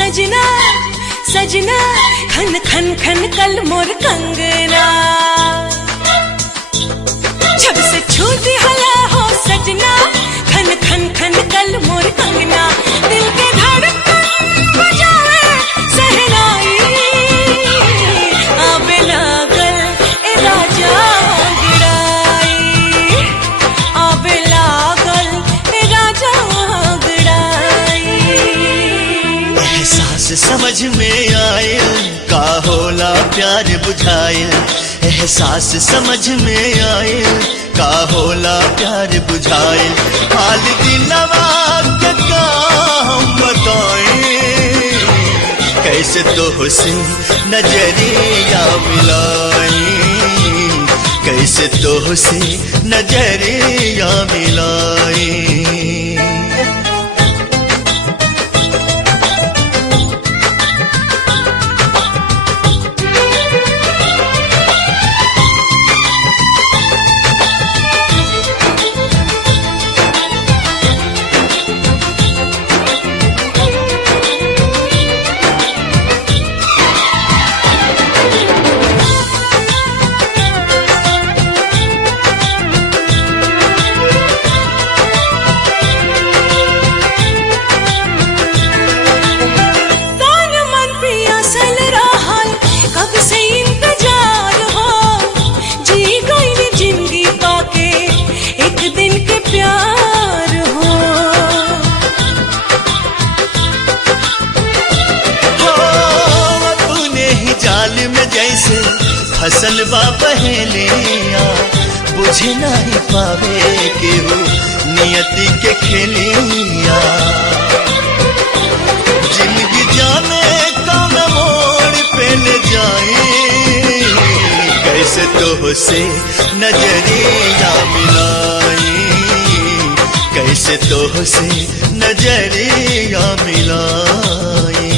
सजना सजना खन खन खन कल मोर कंगना, जब से छूटी हला हो सजना खन खन खन कल मोर कंगना। दिल के धड़कन बजावे सहनाई, आवे लागल ए राजा अंगड़ाई, आवे लागल ए राजा अंगड़ाई। एहसास समझ में आयल का होला प्यार बुझायल, एहसास समझ में आयल का होला प्यार बुझायल। हाल दिलवा के का हम बताएं, कैसे तोहसे नजरिया मिलाई, कैसे तोहसे नजरिया मिलाई। जैसे फसल बा पहलिया बुझे नहीं पावे केहू नियति के खेलिया। जिंदगी जाने कौन मोड़ पे ले जाए, कैसे तोहसे नजरिया मिलाई, कैसे तोहसे नजरिया मिलाई।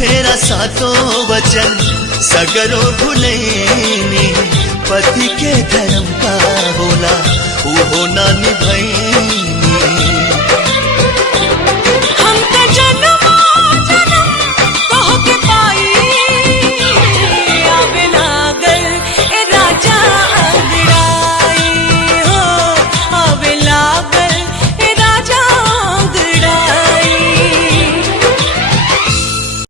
फेरा सातों वचन सगरो भुलैनी, पति के धर्म का होला वो ना निभैनी।